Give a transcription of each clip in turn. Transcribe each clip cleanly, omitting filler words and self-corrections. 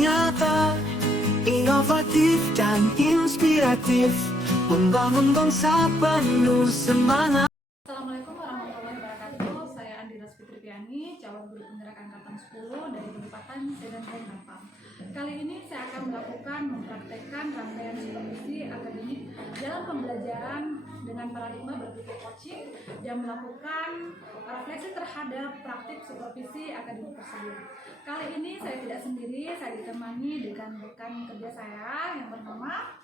nyata, inovatif dan inspiratif, membangun bangsa penuh semangat. Assalamualaikum warahmatullahi wabarakatuh. Saya Andi Rasfitri Piani, calon guru penggerak angkatan 10 dari Kabupaten Sedan Balikpapan. Kali ini saya akan mempraktekkan rangkaian supervisi akademik dalam pembelajaran dengan paradigma berpikir coaching dan melakukan refleksi terhadap praktik supervisi akademik tersebut. Kali ini saya tidak sendiri, saya ditemani dengan rekan kerja saya yang bernama.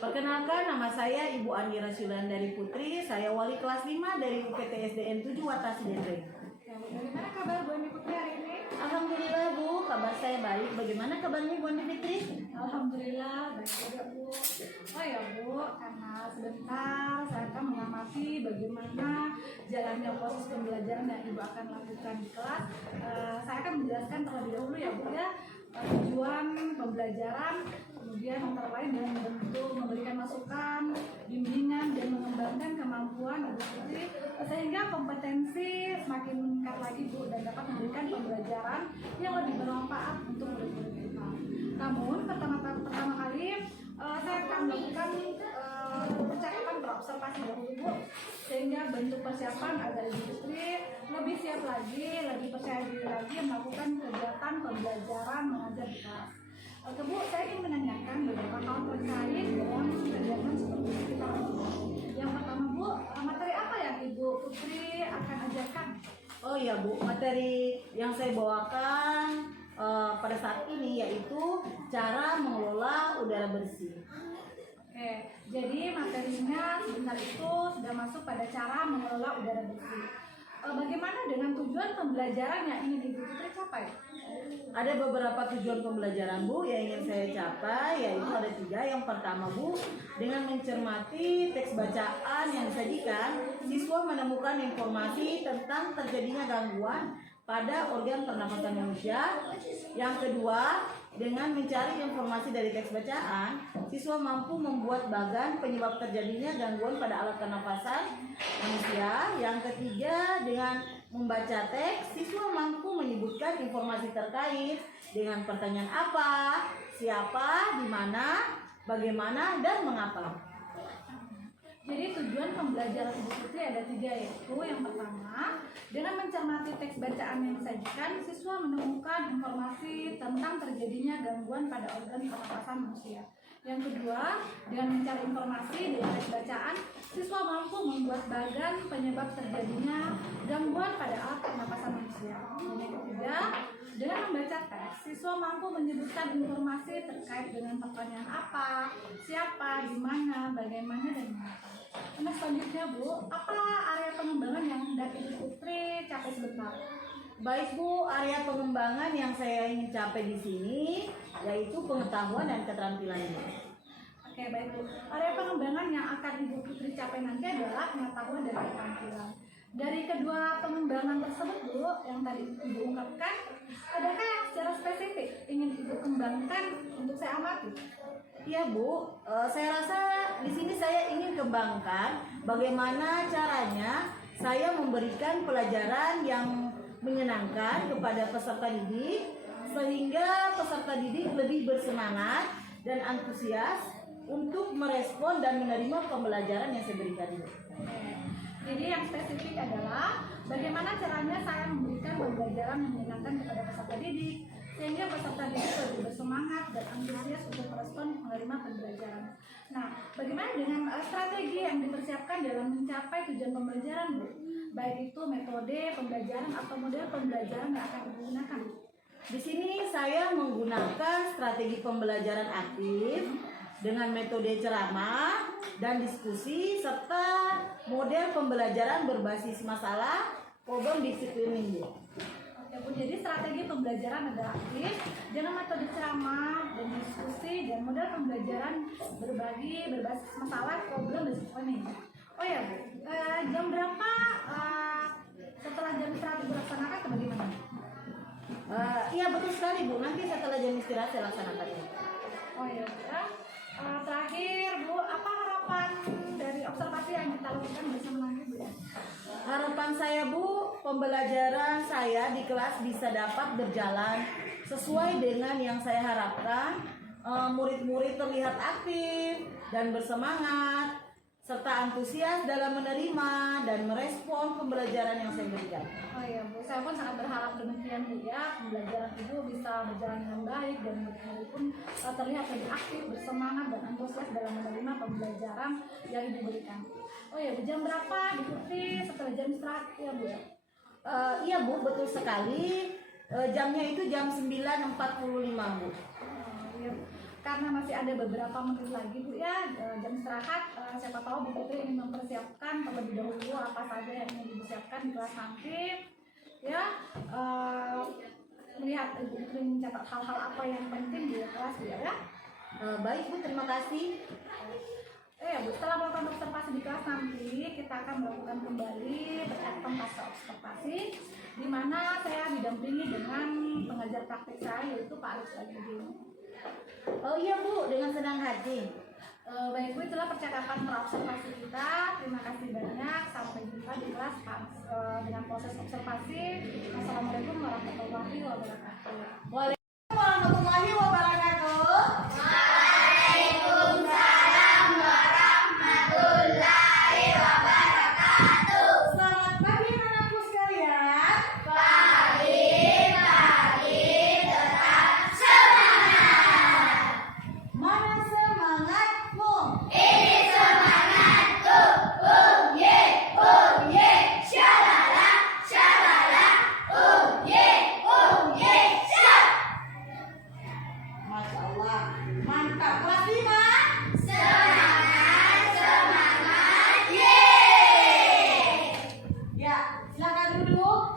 Perkenalkan, nama saya Ibu Andi Rasyulandari Putri. Saya wali kelas 5 dari UPT SDN 7 Watasi Dendreng. Bagaimana kabar Bu Andi Putri hari ini? Alhamdulillah Bu, kabar saya baik. Bagaimana kabarnya Bu Andi Fitri? Alhamdulillah baik juga Bu. Oh ya Bu, karena sebentar saya akan mengamati bagaimana jalannya proses pembelajaran yang Ibu akan lakukan di kelas. Saya akan menjelaskan terlebih dahulu ya Bu ya, tujuan pembelajaran, kemudian antara lain dengan bentuk memberikan masukan, bimbingan dan mengembangkan kemampuan Ibu Putri sehingga kompetensi semakin meningkat lagi Bu dan dapat memberikan pembelajaran yang lebih bermanfaat untuk murid-murid kita. Namun pertama kali saya akan melakukan percakapan berobservasi dahulu Bu, sehingga bentuk persiapan agar Ibu Putri lebih siap lagi, lebih percaya diri lagi melakukan kegiatan pembelajaran mengajar di kelas. Oke Bu, saya ingin menanyakan beberapa hal terkait dengan kegiatan seperti kita. Yang pertama Bu, materi apa yang Ibu Putri akan ajarkan? Oh iya Bu, materi yang saya bawakan pada saat ini yaitu cara mengelola udara bersih. Oke, jadi materinya sebentar itu sudah masuk pada cara mengelola udara bersih. Bagaimana dengan tujuan pembelajaran yang ingin Ibu Putri capai? Ada beberapa tujuan pembelajaran Bu yang ingin saya capai, yaitu ada 3. Yang pertama Bu, dengan mencermati teks bacaan yang disajikan, siswa menemukan informasi tentang terjadinya gangguan pada organ pernafasan manusia. Yang kedua, dengan mencari informasi dari teks bacaan, siswa mampu membuat bagan penyebab terjadinya gangguan pada alat pernafasan manusia. Yang ketiga, dengan membaca teks, siswa mampu menyebutkan informasi terkait dengan pertanyaan apa, siapa, di mana, bagaimana, dan mengapa. Jadi tujuan pembelajaran Ibu Putri ada 3, yaitu yang pertama, dengan mencermati teks bacaan yang disajikan, siswa menemukan informasi tentang terjadinya gangguan pada organ pernafasan manusia. Yang kedua, dengan mencari informasi dari teks bacaan, siswa mampu membuat bagan penyebab terjadinya gangguan pada alat pernafasan manusia. Dan yang ketiga, dengan membaca teks, siswa mampu menyebutkan informasi terkait dengan pertanyaan apa, siapa, di mana, bagaimana, dan mengapa. Nah selanjutnya Bu, apa area pengembangan yang hendak Ibu Putri capai sebentar? Baik Bu, area pengembangan yang saya ingin capai di sini yaitu pengetahuan dan keterampilannya. Oke baik Bu, area pengembangan yang akan Ibu Putri capai nanti adalah pengetahuan dan keterampilan. Dari kedua pengembangan tersebut Bu, yang tadi Ibu ungkapkan, adakah yang secara spesifik ingin Ibu kembangkan untuk saya amati? Iya Bu, saya rasa di sini saya ingin kembangkan bagaimana caranya saya memberikan pelajaran yang menyenangkan kepada peserta didik sehingga peserta didik lebih bersemangat dan antusias untuk merespon dan menerima pembelajaran yang saya berikan ini. Jadi yang spesifik adalah bagaimana caranya saya memberikan pembelajaran yang menyenangkan kepada peserta didik sehingga peserta didik lebih bersemangat dan antusias untuk merespon menerima pembelajaran. Nah, bagaimana dengan strategi yang dipersiapkan dalam mencapai tujuan pembelajaran Bu? Baik itu metode pembelajaran atau model pembelajaran yang akan digunakan Bu? Di sini saya menggunakan strategi pembelajaran aktif dengan metode ceramah dan diskusi serta model pembelajaran berbasis masalah problem disciplining. Oke Bu, jadi strategi pembelajaran adalah aktif dengan metode ceramah dan diskusi dan model pembelajaran berbasis masalah problem disciplining. Oh ya Bu, jam berapa setelah jam istirahat Ibu laksanakan atau bagaimana? Iya betul sekali Bu, nanti setelah jam istirahat saya laksanakannya. Oh ya Bu, terakhir Bu, apa harapan harapan dari observasi yang kita lakukan bersama nanti Bu ya? Harapan saya Bu, pembelajaran saya di kelas bisa dapat berjalan sesuai dengan yang saya harapkan. Murid-murid terlihat aktif dan bersemangat, serta antusias dalam menerima dan merespon pembelajaran yang saya berikan. Oh iya Bu, saya pun sangat berharap demikian Bu ya. Pembelajaran Ibu bisa berjalan dengan baik dan murid-murid pun terlihat lebih aktif, bersemangat dan antusias dalam menerima pembelajaran yang Ibu berikan. Oh iya Bu, jam berapa diikuti setelah jam istirahat ya Bu ya? Iya Bu, betul sekali. Jamnya itu jam 9.45 Bu. Iya, karena masih ada beberapa menit lagi Bu ya jam istirahat, siapa tahu Bu Fitri ingin mempersiapkan terlebih dahulu apa saja yang ingin dipersiapkan di kelas nanti ya, melihat Ibu Fitri mencatat hal-hal apa yang penting di kelas Bu ya. Baik Bu, terima kasih. Bu, setelah melakukan observasi di kelas nanti kita akan melakukan kembali bercatatan pasca observasi, di mana saya didampingi dengan pengajar praktik saya yaitu Pak Arif Lagudin. Oh iya Bu, dengan senang hati. Baik Bu, itulah percakapan praobservasi kita. Terima kasih banyak. Sampai jumpa di kelas dengan proses observasi. Assalamualaikum warahmatullahi wabarakatuh. Waalaikumsalam warahmatullahi wabarakatuh. Selamat pagi anak-anakku sekalian. Mana semangatmu? Masya Allah, mantap. Kelas 5. Ya, silakan duduk.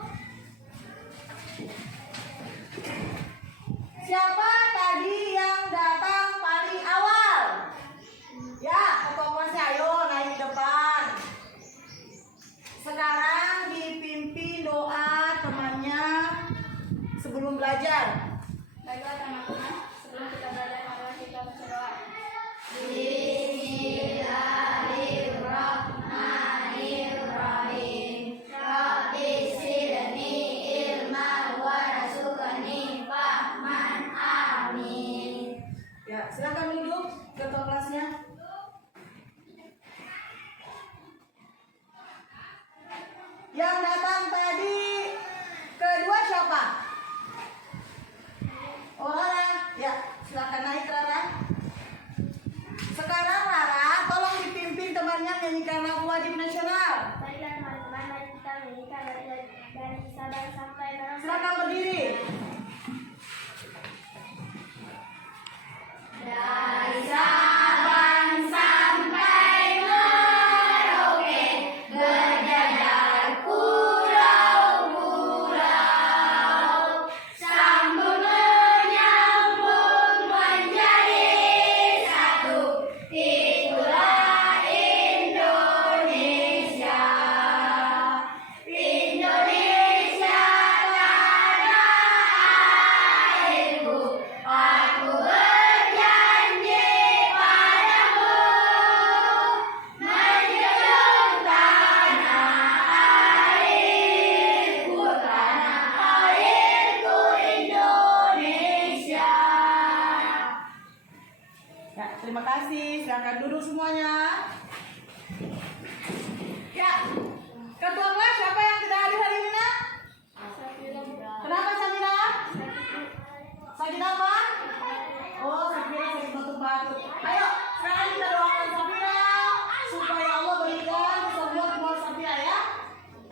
Siapa tadi yang datang paling awal? Ya, ketua kelasnya ayo naik di depan. Sekarang dipimpin doa temannya sebelum belajar. Baiklah teman-teman, sebelum kita belajar marilah kita berdoa. Ya, silakan duduk ketua kelasnya. Yang datang tadi kedua siapa? Oh Rara, ya silakan naik Rara. Sekarang Rara, tolong dipimpin temannya nyanyikan lagu wajib nasional. Baiklah teman-teman, mari kita menyanyikan dari Sabang sampai Merauke. Silakan berdiri. Dari Sabang sampai Merauke, berjajar pulau-pulau, sambung menyambung menjadi satu, itulah Indonesia. Indonesia tanah airku, aku berjanji padamu, menjunjung tanah airku Indonesia. Ya, terima kasih. Silakan duduk semuanya. Ya, ketua kelas siapa yang tidak hadir hari ini nak? Kenapa Samira? Sakit apa? Oh, Samira sakit batuk-batuk. Ayo, sekarang kita doakan Samira supaya Allah berikan kesembuhan kepada Samira ya.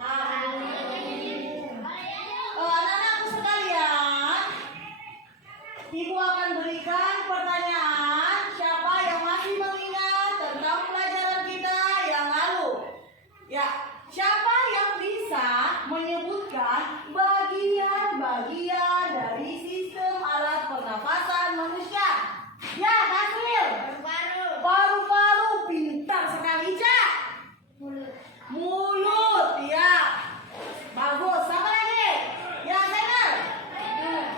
Amin. Anak-anakku sekalian, Ibu akan berikan pertanyaan. Siapa yang masih mengingat tentang pelajaran kita yang lalu? Ya, siapa yang bisa menyebutkan bagian-bagian dari sistem alat pernafasan manusia? Ya, Nasril. Paru-paru, pintar sekali, Cak. Mulut, ya. Bagus. Sama lagi? Ya, Zainal.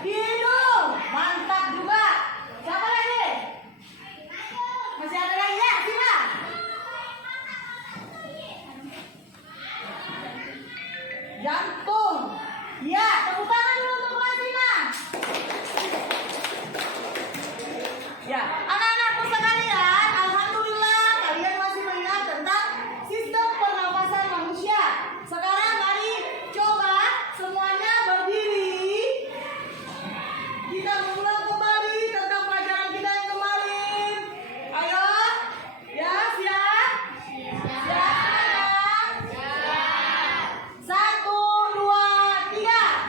Hidung, mantap juga. Siapa lagi? Masih ada lagi ya, Sila. Ya, anak-anakku sekalian, alhamdulillah kalian masih mengingat tentang sistem pernapasan manusia. Sekarang mari coba semuanya berdiri. Kita mengulang kembali tentang pelajaran kita yang kemarin. Ayo, ya siap? Siap. Satu, dua, tiga.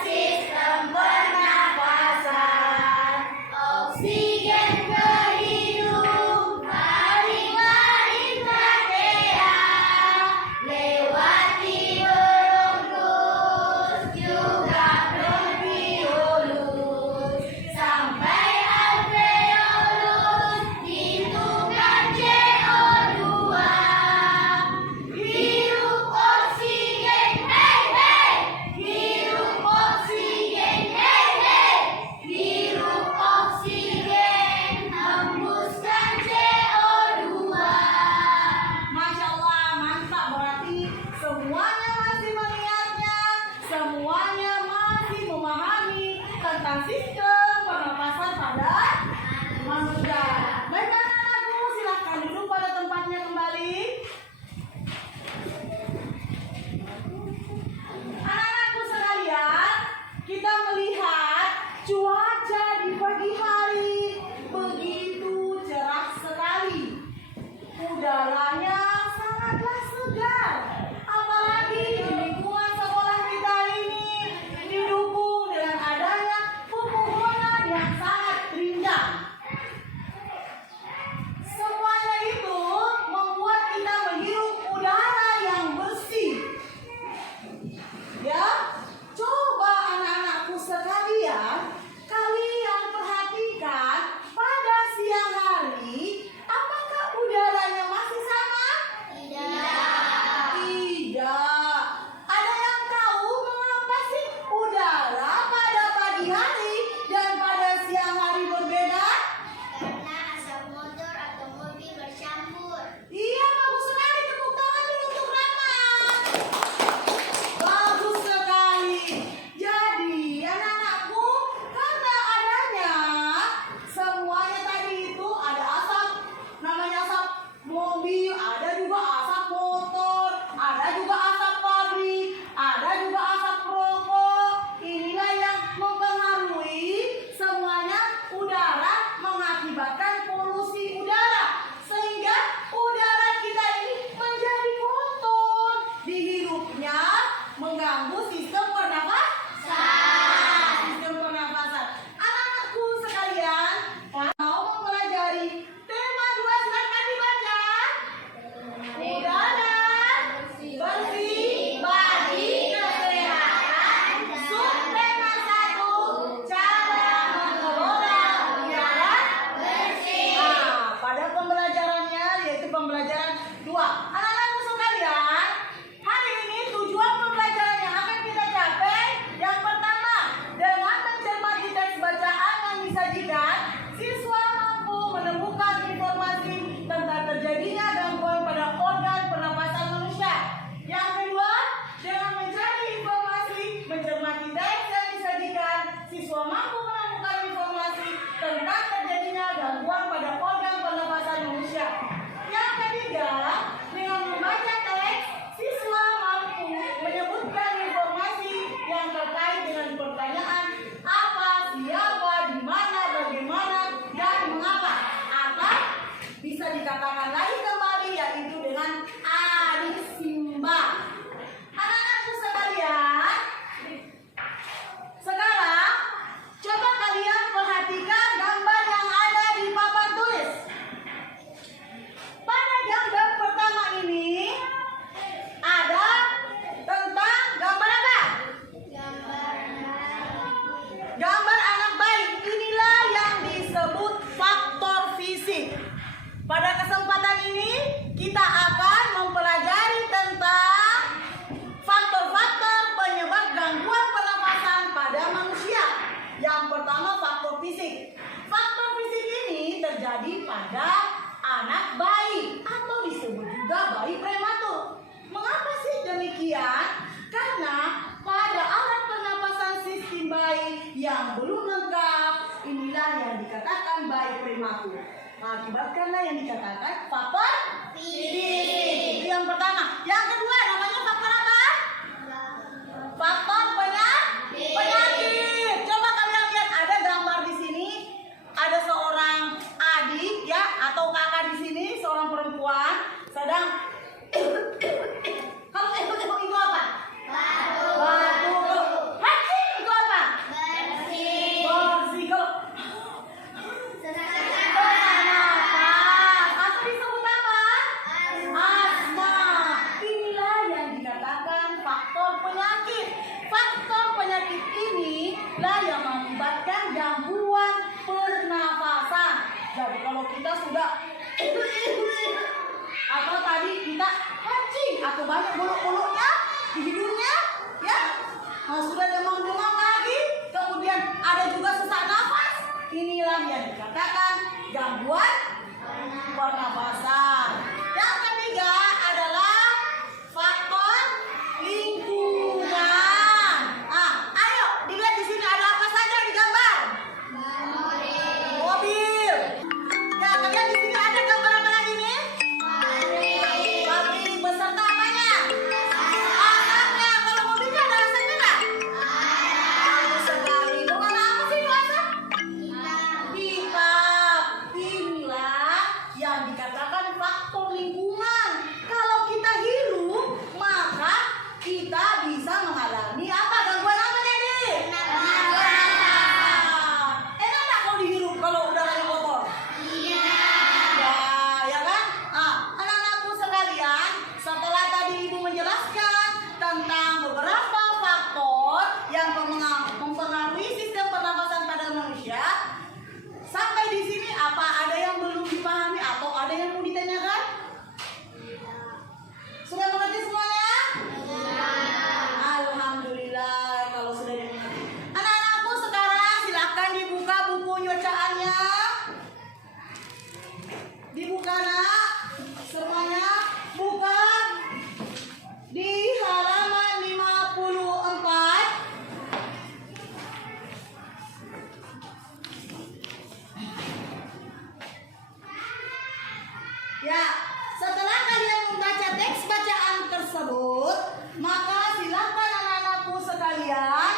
Sistem pernapasan, oksigen ke hidung, tarik-tarik trakea, lewati bronkus, juga bronkiolus, sampai alveolus, hidungkan CO2. Hirup oksigen, hei hei. Hirup oksigen, hei hei. Hirup oksigen, hembuskan CO2. Masya Allah, mantap. Berarti semuanya masih mengingatnya, semuanya masih memahami tentang sistem pernapasan pada manusia. Baik anak-anakku, silahkan duduk pada tempatnya kembali. Anak-anakku sekalian, kita melihat cuaca di pagi hari begitu cerah sekali. Udaranya sangatlah segar. Apalagi di lingkungan sekolah kita ini didukung dengan adanya pepohonan yang sangat rindang. Semuanya itu membuat kita menghirup udara yang bersih. Ya, coba anak-anakku sekalian, kalian perhatikan pada siang hari, apakah udaranya masih sama? Tidak. Ada yang tahu mengapa sih udara pada pagi hari dan pada siang hari berbeda? Karena asap motor atau mobil bercampur. Iya, bagus sekali. Tepuk tangan dulu untuk Rama. Bagus sekali. Jadi, anak-anakku, karena adanya semuanya tadi itu ada asap, namanya asap mobil, ada juga asap motor, ada juga asap pabrik, ada juga asap rokok. Inilah yang mempengaruhi semuanya udara, mengakibatkan polusi udara. Sehingga udara kita ini menjadi kotor. Dihirupnya mengganggu sistem pernapasan. Sistem pernapasan. Anak-anakku sekalian, mau mempelajari tema 2, silakan dibaca. Udara bersih bagi kesehatan. Subtema 1, cara mengelola udara bersih. Nah, pada pembelajarannya yaitu pembelajaran 2. Anak-anakku sekalian, hari ini tujuan pembelajaran yang akan kita capai yang pertama, dengan mencermati teks bacaan yang disajikan, siswa mampu menemukan informasi tentang terjadinya gangguan pada organ pernapasan manusia. Yang kedua, dengan mencari informasi, mencermati teks yang disajikan, siswa mampu menemukan informasi tentang terjadinya gangguan pada organ pernapasan manusia. Yang ketiga, dengan membaca teks, siswa mampu menyebutkan informasi yang terkait dengan pertanyaan apa, siapa, di mana, bagaimana, dan mengapa. Atau bisa dikatakan lagi kembali yaitu dengan arisimba. Anak-anakku sekalian, sekarang coba kalian perhatikan gambar yang ada di papan tulis. Pada gambar pertama ini ada tentang gambar apa? Gambar anak bayi. Inilah yang disebut faktor fisik. Pada kesempatan ini kita akan mempelajari tentang faktor-faktor penyebab gangguan pernapasan pada manusia. Yang pertama, faktor fisik. Faktor fisik ini terjadi pada anak bayi atau disebut juga bayi prematur. Mengapa sih demikian? Karena pada alat pernapasan sistem bayi yang belum lengkap, inilah yang dikatakan baik primatur. Mengakibatkanlah yang dikatakan faktor fisik. Itu yang pertama. Yang kedua namanya faktor apa? Faktor penyakit. Coba kalian lihat, ada gambar di sini. Ada seorang adik ya atau kakak di sini, seorang perempuan sedang kalau itu apa? Batu. Hacing itu apa? Bersih. Kalau bernafas atau disebut apa? Asma. Inilah yang dikatakan faktor penyakit. Faktor penyakit ini lah yang mengakibatkan gangguan pernafasan. Jadi kalau kita sudah atau tadi kita hacing atau banyak buluk-buluknya di hidungnya, ya, sudah demam-demam lagi, kemudian ada juga sesak nafas. Inilah yang dikatakan gangguan pernafasan. Yang ketiga adalah faktor lingkungan. Ayo dilihat di sini ada apa saja di gambar? Mobil. Ya, kalian di sini ada gambar apa lagi nih? Pabrik beserta apanya? Asapnya. Kalau mobilnya ada asapnya nggak? Bagus sekali. Berwarna apa sih itu asap? Hitam. Inilah yang dikatakan faktor lingkungan. Kalau kita hirup, maka kita bisa mengalami apa? Gangguan apa tadi? Enak nggak kalau dihirup kalau udaranya kotor? Ya kan? Anak-anakku sekalian, setelah tadi ibu menjelaskan tentang beberapa faktor yang mempengaruhi sistem pernafasan pada manusia, sampai di sini apa ada yang belum dipahami atau ada yang mau ditanyakan? Sudah mengerti semuanya? Alhamdulillah kalau sudah dimengerti. Anak-anakku sekarang silakan dibuka buku nyocaannya. Dibuka nak, semuanya buka di halaman 54. Ya, setelah kalian membaca teks bacaan tersebut, maka silakan anak-anakku sekalian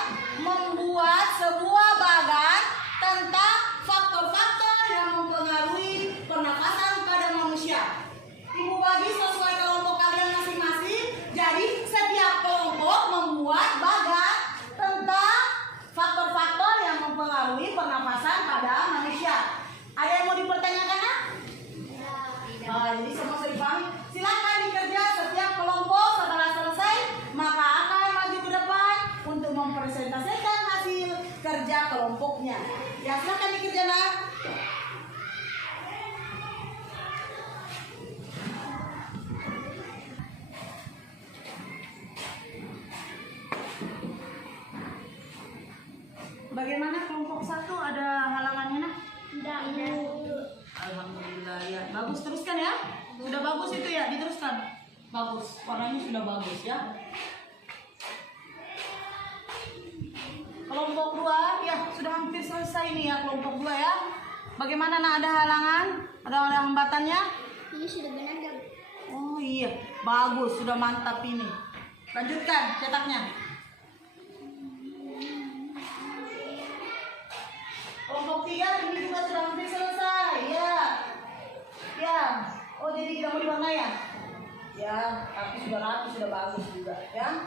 membuat sebuah bagan tentang faktor-faktor yang mempengaruhi pernafasan pada manusia. Ibu bagi sesuai kelompok kalian masing-masing. Jadi setiap kelompok membuat bagan tentang faktor-faktor yang mempengaruhi pernafasan pada manusia. Ada yang mau dipertanyakan? Jadi semua sudah dipahami. Silakan dikerja setiap kelompok. Setelah selesai, maka akan maju ke depan untuk mempresentasikan hasil kerja kelompoknya. Ya, silakan dikerja nak. Bagaimana kelompok 1 ada halangannya nak? Tidak. Alhamdulillah ya. Bagus, teruskan ya. Sudah bagus itu ya, diteruskan. Bagus, warnanya sudah bagus ya. Kelompok 2 ya sudah hampir selesai nih ya kelompok 2 ya. Bagaimana nak, ada halangan? Ada hambatannya? Ini sudah benar gak? Oh iya, bagus, sudah mantap ini. Lanjutkan cetaknya. Kelompok 3 ini juga sudah hampir selesai ya. Ya. Oh jadi tidak mau diwarna ya? Ya, tapi sudah rapi, sudah bagus juga ya.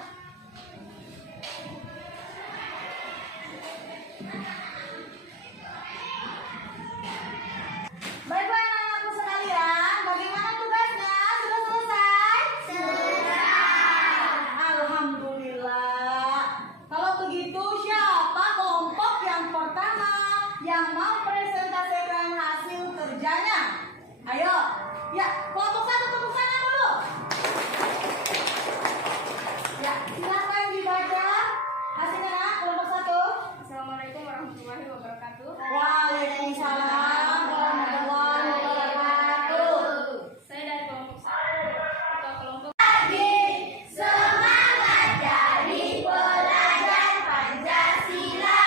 Baiklah anak-anakku sekalian, bagaimana tugasnya? Sudah selesai? Alhamdulillah. Kalau begitu siapa kelompok yang pertama yang mau presentasikan hasil kerjanya? Ayo, ya kelompok 1 tepuk tangan dulu. Ya, silakan dibaca hasilnya nak, kelompok 1. Assalamualaikum warahmatullahi wabarakatuh. Waalaikumsalam warahmatullahi wabarakatuh. Saya dari kelompok 1. Ketua kelompok. Semangat dari belajar Pancasila.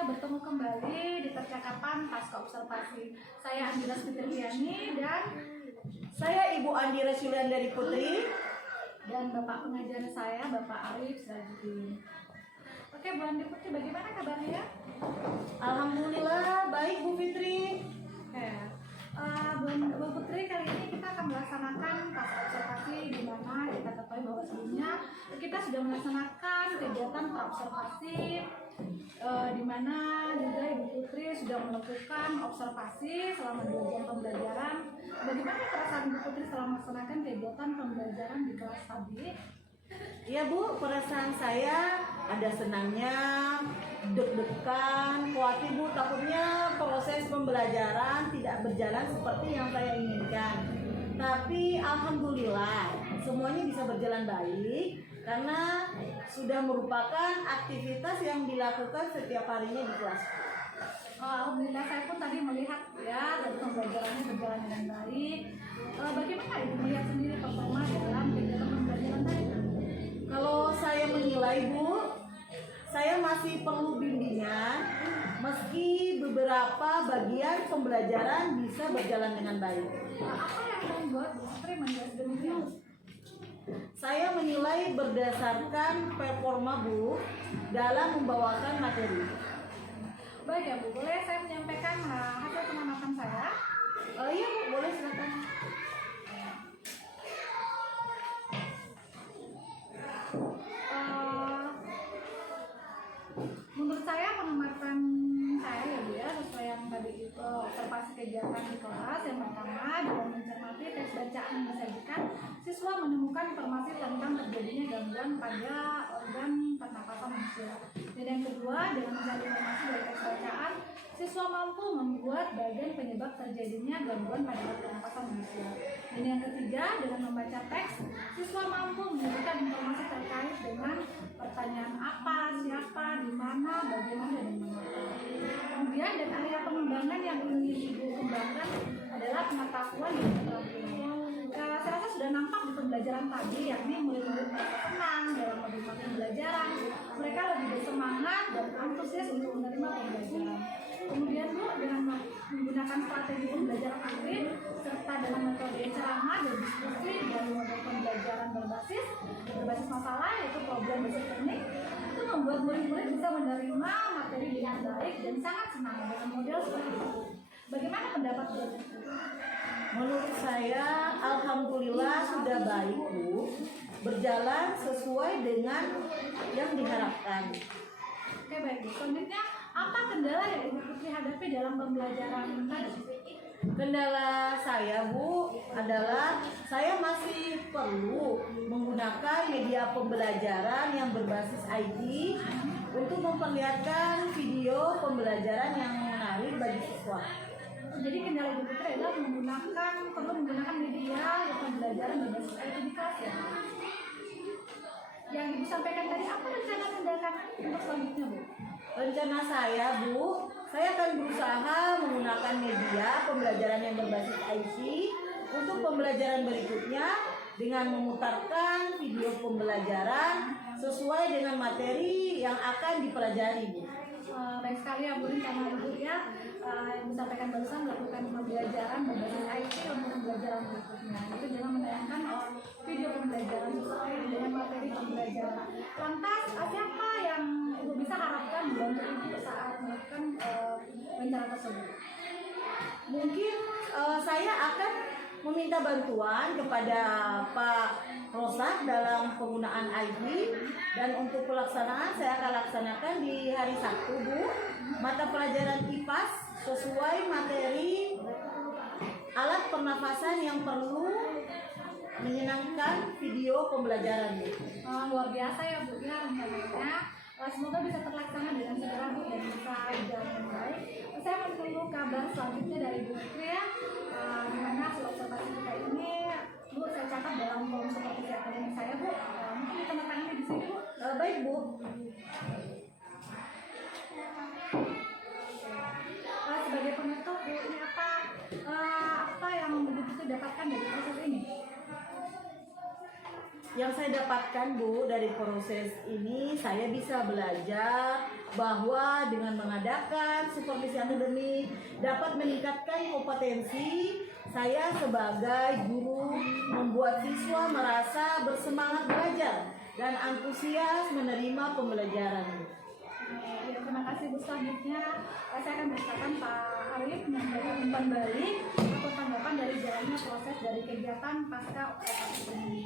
kita bertemu kembali di percakapan pasca observasi. Saya Andira Fitriani dan Saya Ibu Andira Suliandari Putri. Bapak pengajar saya Bapak Arif Sirajuddin. Oke, Bu Andi Putri, bagaimana kabarnya? Alhamdulillah baik Bu Fitri. Oke, Bu Putri, kali ini kita akan melaksanakan pasca observasi di mana kita ketahui bahwa sebelumnya kita sudah melaksanakan kegiatan praobservasi di mana juga Ibu Putri sudah melakukan observasi selama 2 jam pembelajaran. Bagaimana perasaan Ibu Putri setelah melaksanakan kegiatan pembelajaran di kelas tadi? Ya Bu, perasaan saya ada senangnya, deg-degan, khawatir Bu, takutnya proses pembelajaran tidak berjalan seperti yang saya inginkan. Tapi alhamdulillah semuanya bisa berjalan baik karena sudah merupakan aktivitas yang dilakukan setiap harinya di kelas. Alhamdulillah saya pun tadi melihat ya dari pembelajarannya berjalan dengan baik. Bagaimana Ibu melihat sendiri performa dalam kegiatan pembelajaran tadi? Kalau saya menilai Bu, saya masih perlu bimbingan meski beberapa bagian pembelajaran bisa berjalan dengan baik. Apa yang membuat Bu Putri menilai demikian? Saya menilai berdasarkan performa Bu dalam membawakan materi. Baik ya Bu, boleh saya menyampaikan hasil pengamatan saya? Iya Bu, boleh silakan. Menurut saya pengamatan saya ya Bu ya, sesuai yang tadi itu observasi kegiatan di kelas. Yang pertama, dalam mencermati teks bacaan yang disajikan, siswa menemukan informasi tentang terjadinya gangguan pada organ pernapasan manusia. Dan yang kedua, dengan mencari informasi dari teks bacaan, siswa mampu membuat bagian penyebab terjadinya gangguan pada organ pernapasan manusia. Dan yang ketiga, dengan membaca teks, siswa mampu memberikan informasi terkait dengan pertanyaan apa, siapa, di mana, bagaimana, dan mengapa. Kemudian dan area pengembangan yang ingin Ibu kembangkan adalah pengetahuan dan keterampilan. Saya rasa sudah nampak di pembelajaran tadi, yakni murid-murid merasa senang dalam menikmati pembelajaran, mereka lebih bersemangat dan antusias untuk menerima pembelajaran. Kemudian Bu, dengan menggunakan strategi pembelajaran aktif serta dengan metode ceramah dan diskusi dan model pembelajaran berbasis masalah yaitu problem based learning, itu membuat murid-murid bisa menerima materi dengan baik dan sangat senang dengan model seperti itu. Bagaimana pendapat Bu? Menurut saya alhamdulillah sudah baik Bu, berjalan sesuai dengan yang diharapkan. Oke baik Bu, selanjutnya apa kendala yang Ibu Putri hadapi dalam pembelajaran tadi? Kendala saya Bu adalah saya masih perlu menggunakan media pembelajaran yang berbasis IT untuk memperlihatkan video pembelajaran yang menarik bagi siswa. Jadi kendala Ibu Putri adalah perlu menggunakan media pembelajaran berbasis IT di kelas ya. Yang Ibu sampaikan tadi, apa rencana tindakan untuk selanjutnya Bu? Rencana saya Bu, saya akan berusaha menggunakan media pembelajaran yang berbasis IT untuk pembelajaran berikutnya dengan memutarkan video pembelajaran sesuai dengan materi yang akan dipelajari Bu. Baik sekali ya Bu, rencana Ibu ya yang disampaikan barusan melakukan pembelajaran berbasis IT untuk pembelajaran berikutnya. Itu dengan menayangkan video pembelajaran sesuai dengan materi pembelajaran. Lantas siapa yang Ibu bisa harapkan membantu Ibu saat melakukan rencana tersebut? Mungkin saya akan meminta bantuan kepada Pak Rosak dalam penggunaan IT, dan untuk pelaksanaan saya akan laksanakan di hari Sabtu Bu, mata pelajaran IPAS sesuai materi alat pernafasan yang perlu menyenangkan video pembelajaran Bu. Luar biasa ya Bu ya rencananya. Semoga bisa terlaksana dengan segera Bu dan bisa berjalan dengan baik. Saya menunggu kabar selanjutnya dari Bu Putri ya, di mana hasil observasi kita ini Bu saya catat dalam kolom supervisi akademik saya Bu. Mungkin ditandatangani di sini Bu. Baik Bu. Sebagai penutup Bu, ini apa yang Bu Putri dapatkan dari proses ini? Yang saya dapatkan Bu dari proses ini, saya bisa belajar bahwa dengan mengadakan supervisi akademik dapat meningkatkan kompetensi saya sebagai guru, membuat siswa merasa bersemangat belajar dan antusias menerima pembelajaran. Ya, terima kasih Bu. Selanjutnya saya akan bersilakan Pak Arif menyampaikan umpan balik atau tanggapan dari jalannya proses dari kegiatan pasca observasi ini.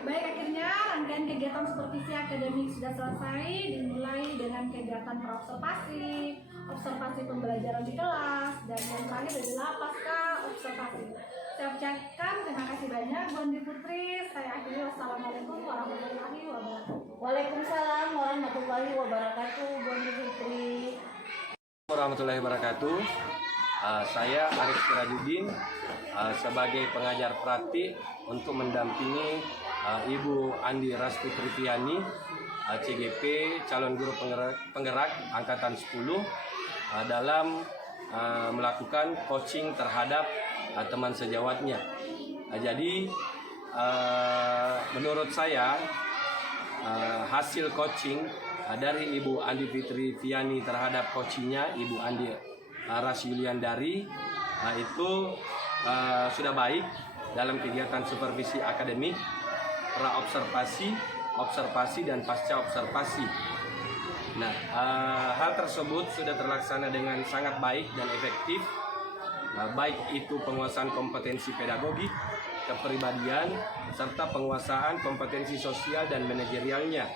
Baik, akhirnya rangkaian kegiatan supervisi akademik sudah selesai, dimulai dengan kegiatan praobservasi, observasi pembelajaran di kelas, dan yang terakhir adalah pasca observasi. Saya ucapkan terima kasih banyak Bu Andi Putri. Saya akhiri, wassalamualaikum warahmatullahi wabarakatuh. Waalaikumsalam warahmatullahi wabarakatuh, Bu Andi Putri. Warahmatullahi wabarakatuh. Saya Arif Sirajudin sebagai pengajar praktik untuk mendampingi Ibu Andi Rasputri Fiani, CGP, calon guru penggerak angkatan 10 dalam melakukan coaching terhadap teman sejawatnya. Jadi menurut saya hasil coaching dari Ibu Andi Fitri Fiani terhadap coachingnya Ibu Andi Rasyuliandari itu sudah baik dalam kegiatan supervisi akademik, praobservasi, observasi dan pasca observasi. Nah, hal tersebut sudah terlaksana dengan sangat baik dan efektif, baik itu penguasaan kompetensi pedagogik, kepribadian, serta penguasaan kompetensi sosial dan manajerialnya.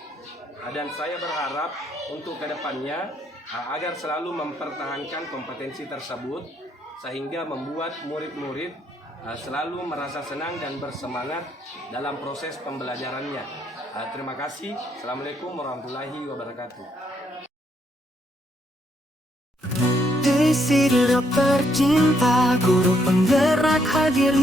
Dan saya berharap untuk kedepannya agar selalu mempertahankan kompetensi tersebut sehingga membuat murid-murid selalu merasa senang dan bersemangat dalam proses pembelajarannya. Terima kasih. Assalamualaikum warahmatullahi wabarakatuh. Desi dokter cinta, guru penggerak hadirnya